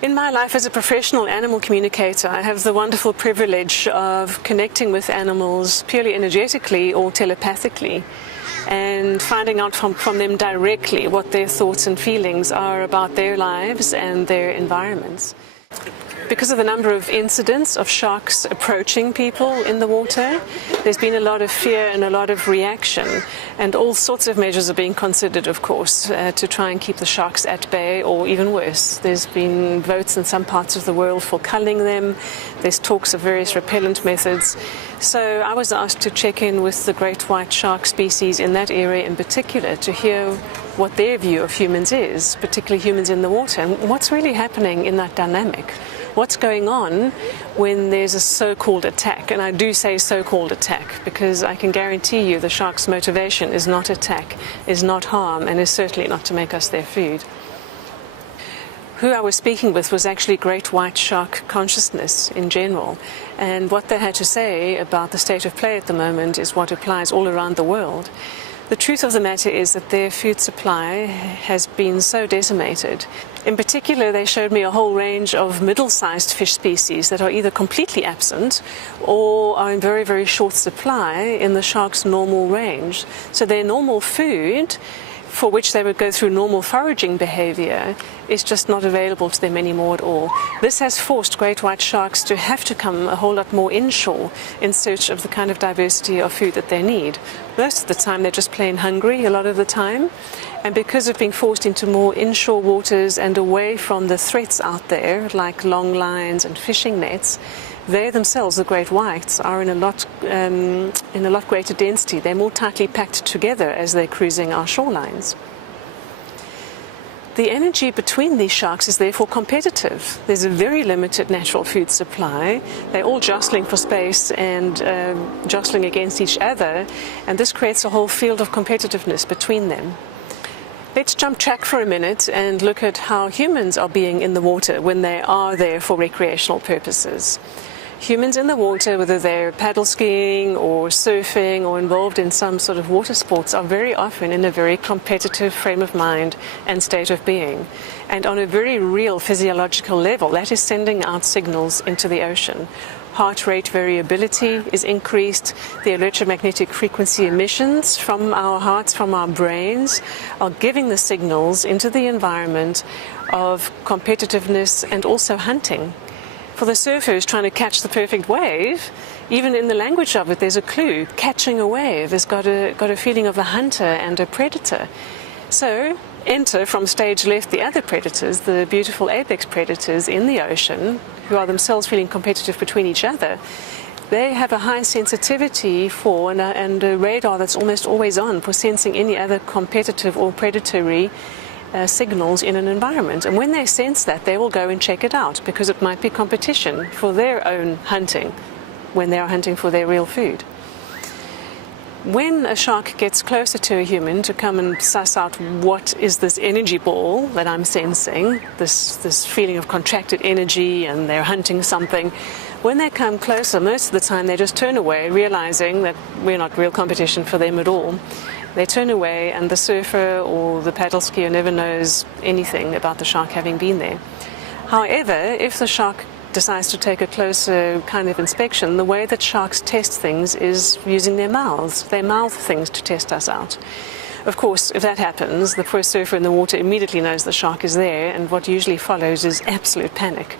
In my life as a professional animal communicator, I have the wonderful privilege of connecting with animals purely energetically or telepathically and finding out from them directly what their thoughts and feelings are about their lives and their environments. Because of the number of incidents of sharks approaching people in the water, there's been a lot of fear and a lot of reaction, and all sorts of measures are being considered, of course, to try and keep the sharks at bay, or even worse. There's been votes in some parts of the world for culling them. There's talks of various repellent methods. So I was asked to check in with the great white shark species in that area in particular to hear what their view of humans is, particularly humans in the water, and what's really happening in that dynamic. What's going on when there's a so-called attack? And I do say so-called attack because I can guarantee you the shark's motivation is not attack, is not harm, and is certainly not to make us their food. Who I was speaking with was actually great white shark consciousness in general, and what they had to say about the state of play at the moment is what applies all around the world. The truth of the matter is that their food supply has been so decimated. In particular, they showed me a whole range of middle-sized fish species that are either completely absent or are in very, very short supply in the shark's normal range. So their normal food, for which they would go through normal foraging behavior, is just not available to them anymore at all. This has forced great white sharks to have to come a whole lot more inshore in search of the kind of diversity of food that they need. Most of the time they're just plain hungry a lot of the time, and because of being forced into more inshore waters and away from the threats out there like long lines and fishing nets, they themselves, the great whites, are in a lot greater density. They're more tightly packed together as they're cruising our shorelines. The energy between these sharks is therefore competitive. There's a very limited natural food supply. They're all jostling for space and jostling against each other, and this creates a whole field of competitiveness between them. Let's jump track for a minute and look at how humans are being in the water when they are there for recreational purposes. Humans in the water, whether they're paddle skiing or surfing or involved in some sort of water sports, are very often in a very competitive frame of mind and state of being. And on a very real physiological level, that is sending out signals into the ocean. Heart rate variability is increased. The electromagnetic frequency emissions from our hearts, from our brains, are giving the signals into the environment of competitiveness and also hunting. For the surfers trying to catch the perfect wave, even in the language of it, there's a clue. Catching a wave has got a feeling of a hunter and a predator. So enter from stage left the other predators, the beautiful apex predators in the ocean, who are themselves feeling competitive between each other. They have a high sensitivity for and a radar that's almost always on for sensing any other competitive or predatory signals in an environment. And when they sense that, they will go and check it out because it might be competition for their own hunting when they are hunting for their real food. When a shark gets closer to a human to come and suss out what is this energy ball that I'm sensing, this feeling of contracted energy, and they're hunting something, when they come closer, most of the time they just turn away, realizing that we're not real competition for them at all. They turn away, and the surfer or the paddle skier never knows anything about the shark having been there. However, if the shark decides to take a closer kind of inspection, the way that sharks test things is using their mouths. They mouth things to test us out. Of course, if that happens, the poor surfer in the water immediately knows the shark is there, and what usually follows is absolute panic.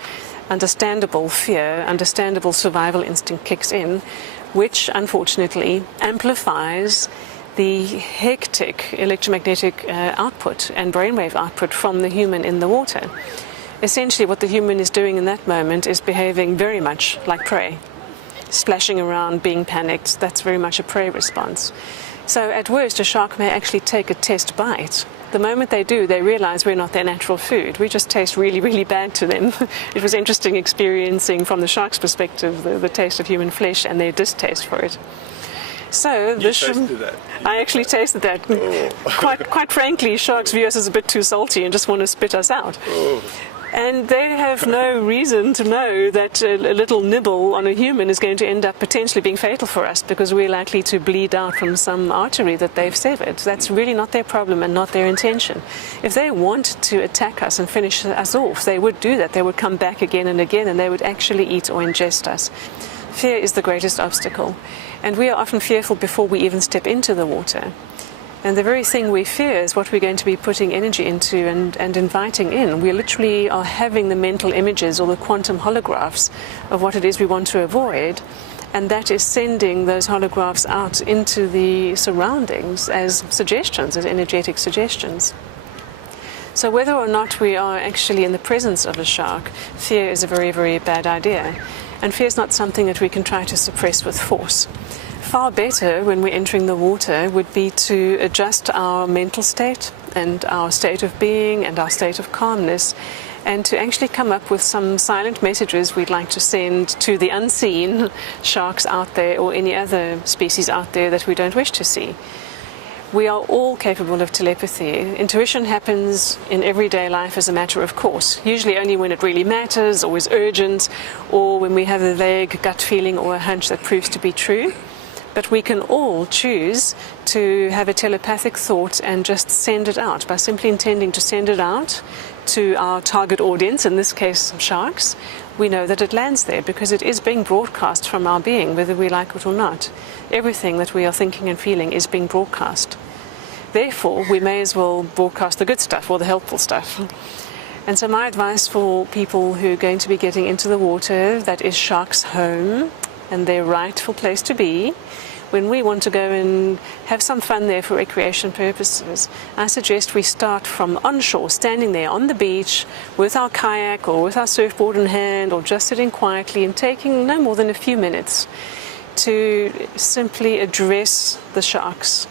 Understandable fear, understandable survival instinct kicks in, which unfortunately amplifies the hectic electromagnetic output and brainwave output from the human in the water. Essentially, what the human is doing in that moment is behaving very much like prey, splashing around, being panicked. That's very much a prey response. So at worst, a shark may actually take a test bite. The moment they do, they realize we're not their natural food. We just taste really, really bad to them. It was interesting experiencing from the shark's perspective the taste of human flesh and their distaste for it. So you tasted that? I actually tasted that. Oh. Quite frankly, sharks view us as a bit too salty and just want to spit us out. Oh. And they have no reason to know that a little nibble on a human is going to end up potentially being fatal for us because we're likely to bleed out from some artery that they've severed. That's really not their problem and not their intention. If they wanted to attack us and finish us off, they would do that. They would come back again and again, and they would actually eat or ingest us. Fear is the greatest obstacle, and we are often fearful before we even step into the water. And the very thing we fear is what we're going to be putting energy into and inviting in. We literally are having the mental images or the quantum holographs of what it is we want to avoid, and that is sending those holographs out into the surroundings as suggestions, as energetic suggestions. So whether or not we are actually in the presence of a shark, fear is a very, very bad idea. And fear is not something that we can try to suppress with force. Far better when we're entering the water would be to adjust our mental state and our state of being and our state of calmness, and to actually come up with some silent messages we'd like to send to the unseen sharks out there or any other species out there that we don't wish to see. We are all capable of telepathy. Intuition happens in everyday life as a matter of course, usually only when it really matters or is urgent, or when we have a vague gut feeling or a hunch that proves to be true. But we can all choose to have a telepathic thought and just send it out by simply intending to send it out to our target audience, in this case sharks. We know that it lands there because it is being broadcast from our being, whether we like it or not. Everything that we are thinking and feeling is being broadcast. Therefore, we may as well broadcast the good stuff or the helpful stuff. And so my advice for people who are going to be getting into the water that is sharks' home and their rightful place to be, when we want to go and have some fun there for recreation purposes, I suggest we start from onshore, standing there on the beach with our kayak or with our surfboard in hand, or just sitting quietly and taking no more than a few minutes to simply address the sharks.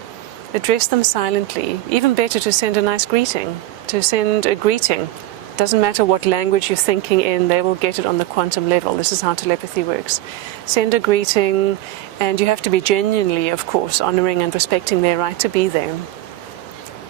Address them silently. Even better to send a nice greeting, to send a greeting. Doesn't matter what language you're thinking in, they will get it on the quantum level. This is how telepathy works. Send a greeting, and you have to be genuinely, of course, honoring and respecting their right to be there.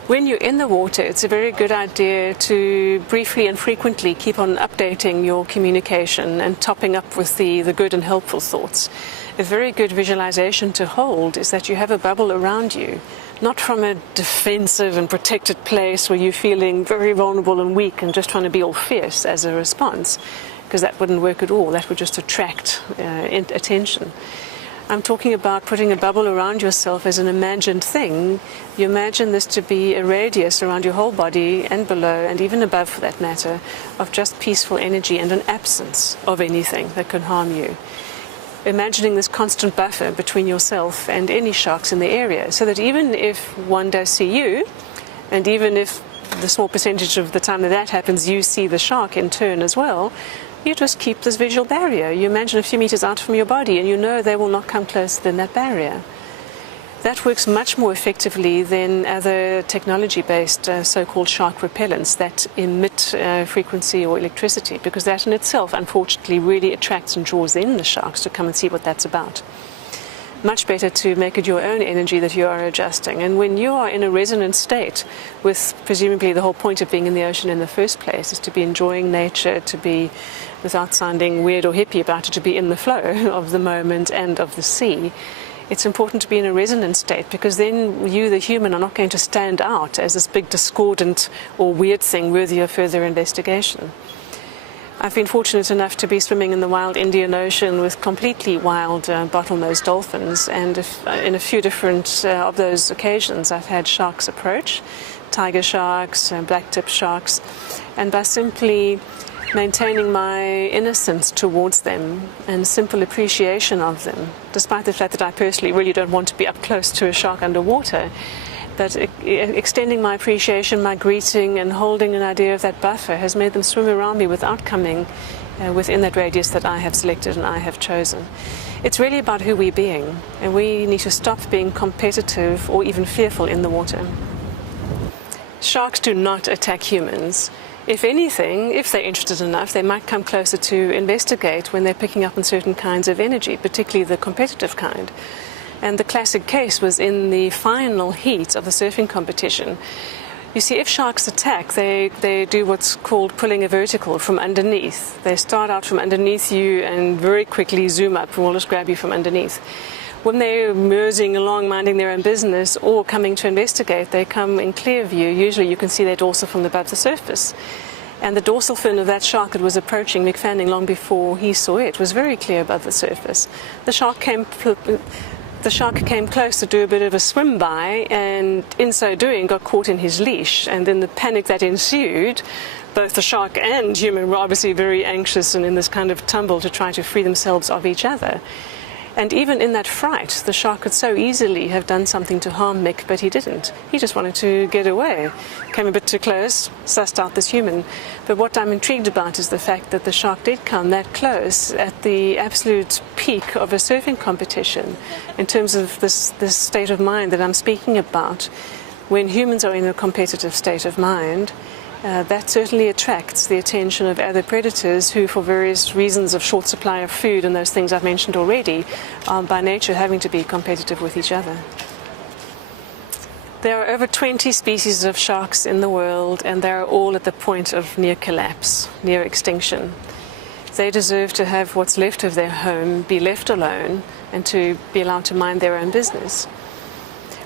When you're in the water, it's a very good idea to briefly and frequently keep on updating your communication and topping up with the good and helpful thoughts. A very good visualization to hold is that you have a bubble around you, not from a defensive and protected place where you're feeling very vulnerable and weak and just trying to be all fierce as a response, because that wouldn't work at all. That would just attract attention. I'm talking about putting a bubble around yourself as an imagined thing. You imagine this to be a radius around your whole body and below, and even above for that matter, of just peaceful energy and an absence of anything that could harm you. Imagining this constant buffer between yourself and any sharks in the area, so that even if one does see you, and even if the small percentage of the time that happens you see the shark in turn as well, you just keep this visual barrier. You imagine a few meters out from your body and you know they will not come closer than that barrier. That works much more effectively than other technology-based so-called shark repellents that emit frequency or electricity, because that in itself, unfortunately, really attracts and draws in the sharks to come and see what that's about. Much better to make it your own energy that you are adjusting. And when you are in a resonant state, with presumably the whole point of being in the ocean in the first place is to be enjoying nature, to be, without sounding weird or hippie about it, to be in the flow of the moment and of the sea. It's important to be in a resonant state, because then you, the human, are not going to stand out as this big discordant or weird thing worthy of further investigation. I've been fortunate enough to be swimming in the wild Indian Ocean with completely wild bottlenose dolphins, and in a few different of those occasions I've had sharks approach, tiger sharks, black-tip sharks, and by simply maintaining my innocence towards them and simple appreciation of them, despite the fact that I personally really don't want to be up close to a shark underwater, but extending my appreciation, my greeting, and holding an idea of that buffer has made them swim around me without coming within that radius that I have selected and I have chosen. It's really about who we're being, and we need to stop being competitive or even fearful in the water. Sharks do not attack humans. If anything, if they're interested enough, they might come closer to investigate when they're picking up on certain kinds of energy, particularly the competitive kind. And the classic case was in the final heat of the surfing competition. You see, if sharks attack, they do what's called pulling a vertical from underneath. They start out from underneath you and very quickly zoom up and will just grab you from underneath. When they're moseying along, minding their own business, or coming to investigate, they come in clear view. Usually you can see their dorsal fin above the surface. And the dorsal fin of that shark that was approaching Mick Fanning long before he saw it was very clear above the surface. The shark came close to do a bit of a swim by, and in so doing got caught in his leash. And in the panic that ensued, both the shark and human were obviously very anxious and in this kind of tumble to try to free themselves of each other. And even in that fright, the shark could so easily have done something to harm Mick, but he didn't. He just wanted to get away. Came a bit too close, sussed out this human. But what I'm intrigued about is the fact that the shark did come that close at the absolute peak of a surfing competition in terms of this state of mind that I'm speaking about. When humans are in a competitive state of mind, that certainly attracts the attention of other predators who, for various reasons of short supply of food and those things I've mentioned already, are by nature having to be competitive with each other. There are over 20 species of sharks in the world, and they are all at the point of near collapse, near extinction. They deserve to have what's left of their home be left alone and to be allowed to mind their own business.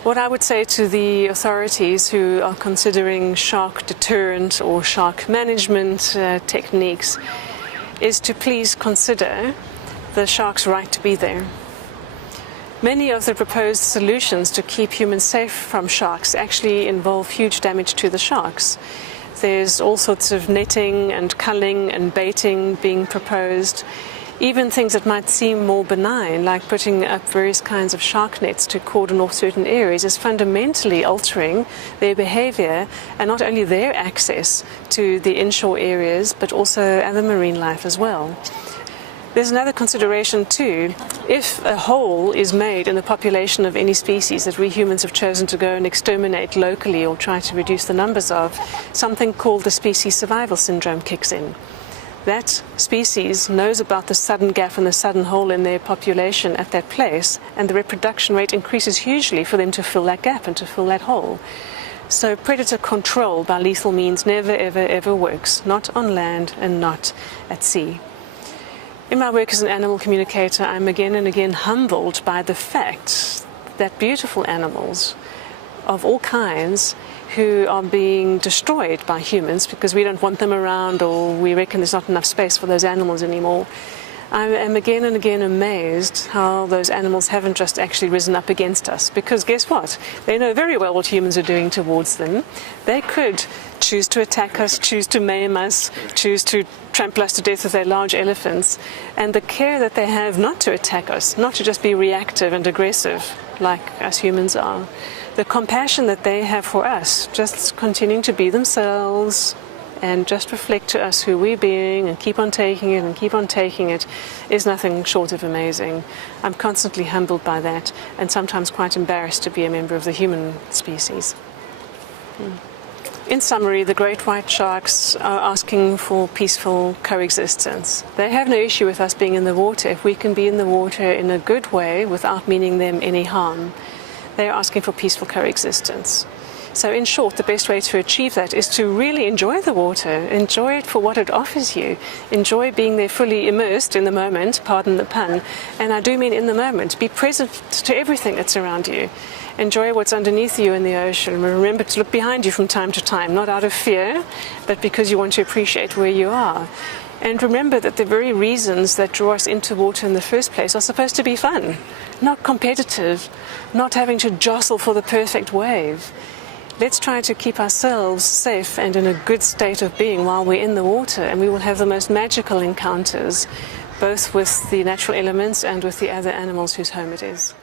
What I would say to the authorities who are considering shark deterrent or shark management techniques is to please consider the shark's right to be there. Many of the proposed solutions to keep humans safe from sharks actually involve huge damage to the sharks. There's all sorts of netting and culling and baiting being proposed. Even things that might seem more benign, like putting up various kinds of shark nets to cordon off certain areas, is fundamentally altering their behavior and not only their access to the inshore areas, but also other marine life as well. There's another consideration too. If a hole is made in the population of any species that we humans have chosen to go and exterminate locally or try to reduce the numbers of, something called the species survival syndrome kicks in. That species knows about the sudden gap and the sudden hole in their population at that place, and the reproduction rate increases hugely for them to fill that gap and to fill that hole. So predator control by lethal means never, ever, ever works, not on land and not at sea. In my work as an animal communicator, I'm again and again humbled by the fact that beautiful animals of all kinds who are being destroyed by humans because we don't want them around or we reckon there's not enough space for those animals anymore. I am again and again amazed how those animals haven't just actually risen up against us, because guess what? They know very well what humans are doing towards them. They could choose to attack us, choose to maim us, choose to trample us to death with their large elephants, and the care that they have not to attack us, not to just be reactive and aggressive like us humans are. The compassion that they have for us, just continuing to be themselves and just reflect to us who we're being and keep on taking it and keep on taking it, is nothing short of amazing. I'm constantly humbled by that and sometimes quite embarrassed to be a member of the human species. In summary, the great white sharks are asking for peaceful coexistence. They have no issue with us being in the water if we can be in the water in a good way without meaning them any harm. They are asking for peaceful coexistence. So in short, the best way to achieve that is to really enjoy the water, enjoy it for what it offers you, enjoy being there fully immersed in the moment, pardon the pun, and I do mean in the moment. Be present to everything that's around you. Enjoy what's underneath you in the ocean. Remember to look behind you from time to time, not out of fear, but because you want to appreciate where you are. And remember that the very reasons that draw us into water in the first place are supposed to be fun, not competitive, not having to jostle for the perfect wave. Let's try to keep ourselves safe and in a good state of being while we're in the water, and we will have the most magical encounters, both with the natural elements and with the other animals whose home it is.